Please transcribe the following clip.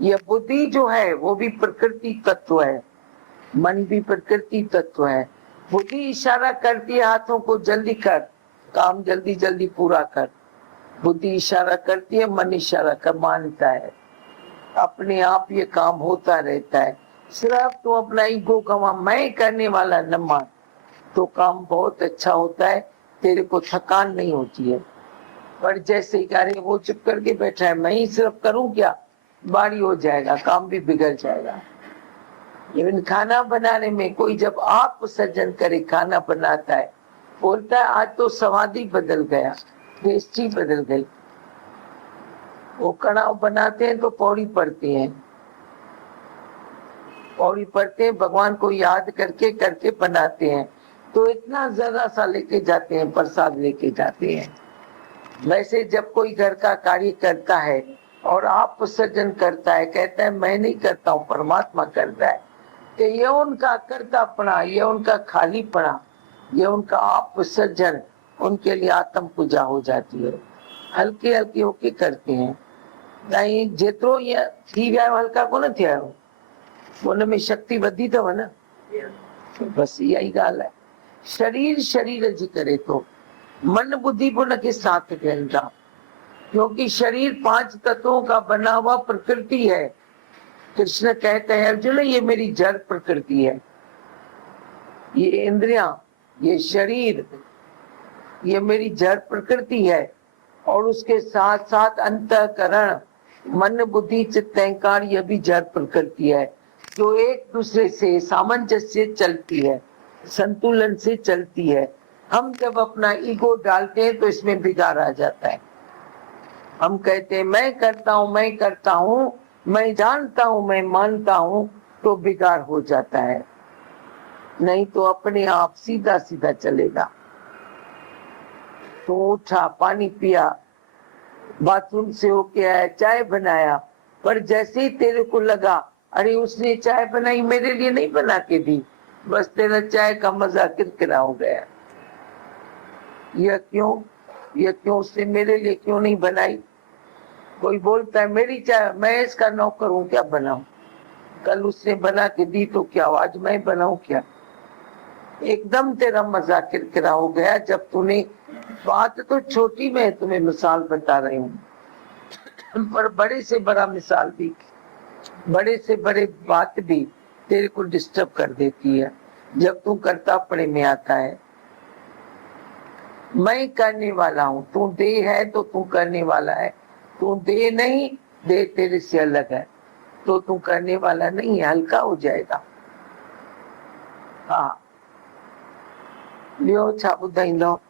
ये बुद्धि जो है वो भी प्रकृति तत्व है, मन भी प्रकृति तत्व है। बुद्धि इशारा करती है हाथों को जल्दी कर, काम जल्दी जल्दी पूरा कर। बुद्धि इशारा करती है, मन इशारा कर मानता है। अपने आप ये काम होता रहता है। सिर्फ तो अपना ईगो कमा, मैं करने वाला न मान, तो काम बहुत अच्छा होता है, तेरे को थकान नहीं होती है। पर जैसे ही कार्य वो चुप करके बैठा है, मैं ही सिर्फ करूं क्या, बारी हो जाएगा, काम भी बिगड़ जाएगा। इवन खाना बनाने में कोई जब आप सज्जन करे, खाना बनाता है, बोलता है आज तो स्वाद ही बदल गया, टेस्टी बदल गई। वो कड़ाव बनाते हैं तो पौड़ी पढ़ते हैं, पौड़ी पढ़ते हैं, भगवान को याद करके करके बनाते हैं, तो इतना जरा सा लेके जाते हैं, प्रसाद लेके जाते हैं। वैसे जब कोई घर का कार्य करता है और आप सज्जन करता है, कहता है मैं नहीं करता हूँ, परमात्मा करता है, तो ये उनका कर्तापना, ये उनका खालीपना, ये उनका आप सज्जन, उनके लिए आत्म पूजा हो जाती है। हल्के हल्के होके करते हैं, नहीं जेतरो ये थी गया हल्का को न थिया, उनमें शक्ति वधी अथव न। बस यही गाल है। शरीर शरीर जी करे तो मन बुद्धि पुण्य के साथ ॾियनि, क्योंकि शरीर 5 तत्वों का बना हुआ प्रकृति है। कृष्ण कहते हैं अर्जुन ये मेरी जड़ प्रकृति है, ये इंद्रियां, ये शरीर, ये मेरी जड़ प्रकृति है। और उसके साथ साथ अंतःकरण, मन बुद्धि चित्त अहंकार, यह भी जड़ प्रकृति है, जो एक दूसरे से सामंजस्य चलती है, संतुलन से चलती है। हम जब अपना ईगो डालते हैं तो इसमें बिगाड़ आ जाता है। हम कहते हैं मैं करता हूँ, मैं करता हूँ, मैं जानता हूँ, मैं मानता हूँ, तो बिगाड़ हो जाता है। नहीं तो अपने आप सीधा सीधा चलेगा। तो उठा, पानी पिया, बाथरूम से होके आया, चाय बनाया, पर जैसे ही तेरे को लगा अरे उसने चाय बनाई, मेरे लिए नहीं बना के दी, बस तेरा चाय का मजा किरकिरा हो गया। यह क्यों उसने मेरे लिए क्यों नहीं बनाई? कोई बोलता है मेरी चाय, मैं इसका नौकर हूँ क्या बनाऊं? कल उसने बना के दी तो क्या, आज मैं बनाऊं क्या? एकदम तेरा मजा किरकिरा हो गया जब तूने, बात तो छोटी में तुम्हें मिसाल बता रही हूँ, पर बड़े से बड़ा मिसाल भी, बड़े से बड़े बात भी तेरे को डिस्टर्ब कर देती है जब तू कर्तापणे में आता है। मैं करने वाला हूँ, तू दे है तो तू करने वाला है, तू दे नहीं, दे तेरे से अलग है, तो तू करने वाला नहीं है, हल्का हो जाएगा। हाँ लियो छा ॿुधाईंदो?